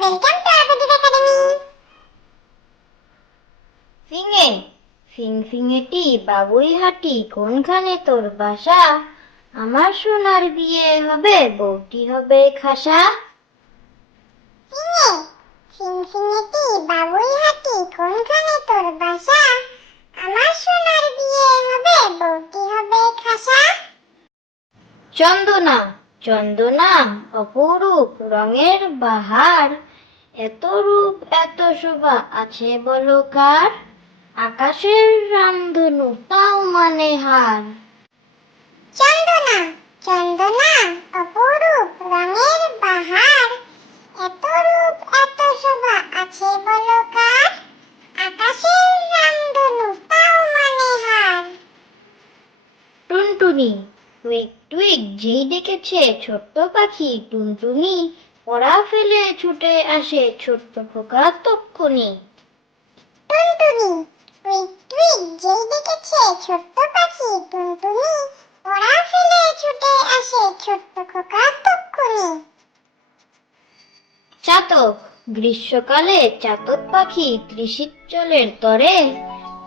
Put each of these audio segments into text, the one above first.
Welcome to Abedul Academy. ফিঙে ফিংফিঙেটি বাবুই হাঁটি কোনখানে তোর বাসা? আমার সোনার বিয়ে হবে, বউটি হবে খাসা। ফিঙে ফিংফিঙেটি বাবুই হাঁটি কোনখানে তোর বাসা? আমার সোনার বিয়ে হবে, বউটি হবে খাসা। চন্দনা চন্দনা অপরূপ রঙের বাহার, এত রূপ এত শোভা আছে বলো কার? আকাশের রামধনু তাও মানে হার। চন্দনা চন্দনা অপরূপ রঙের বাহার, এত রূপ এত শোভা আছে বলো কার? আকাশের রামধনু তাও মানে হার। টুনটুনি টুইক টুইক যেই ডেকেছে ছোট্ট পাখি টুনটুনি, পড়া ফেলে ছুটে আসে ছোট্ট খোকা তক্ষুনি। টুনটুনি টুইক টুইক যেই ডেকেছে ছোট্ট পাখি টুনটুনি, পড়া ফেলে ছুটে আসে ছোট্ট খোকা তক্ষুনি। চাতক গ্রীষ্মকালে চাতক পাখি ত্রিশিৎজলের তরে,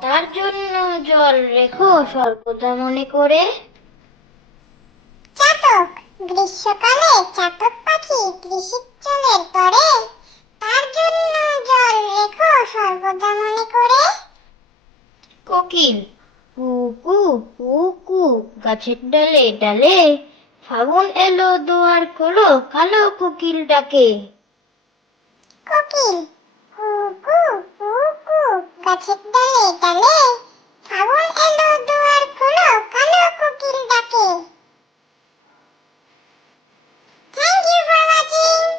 তার জন্য জল রেখো সর্বদা মনে করে। চাতক গ্রীষ্মকালে চাতক পাখি ত্রিশিৎজলের তরে, তার জন্য জল রেখো সর্বদা মনে করে। কোকিল কু কু কু কু গাছের ডালে ডালে, ফাগুন এলো দুয়ার খোলো কালো কোকিল ডাকে। কোকিল কু কু কু কু গাছের ডালে ডালে, ফাগুন এলো দুয়ার খোলো কালো কোকিল ডাকে। Thank you for watching.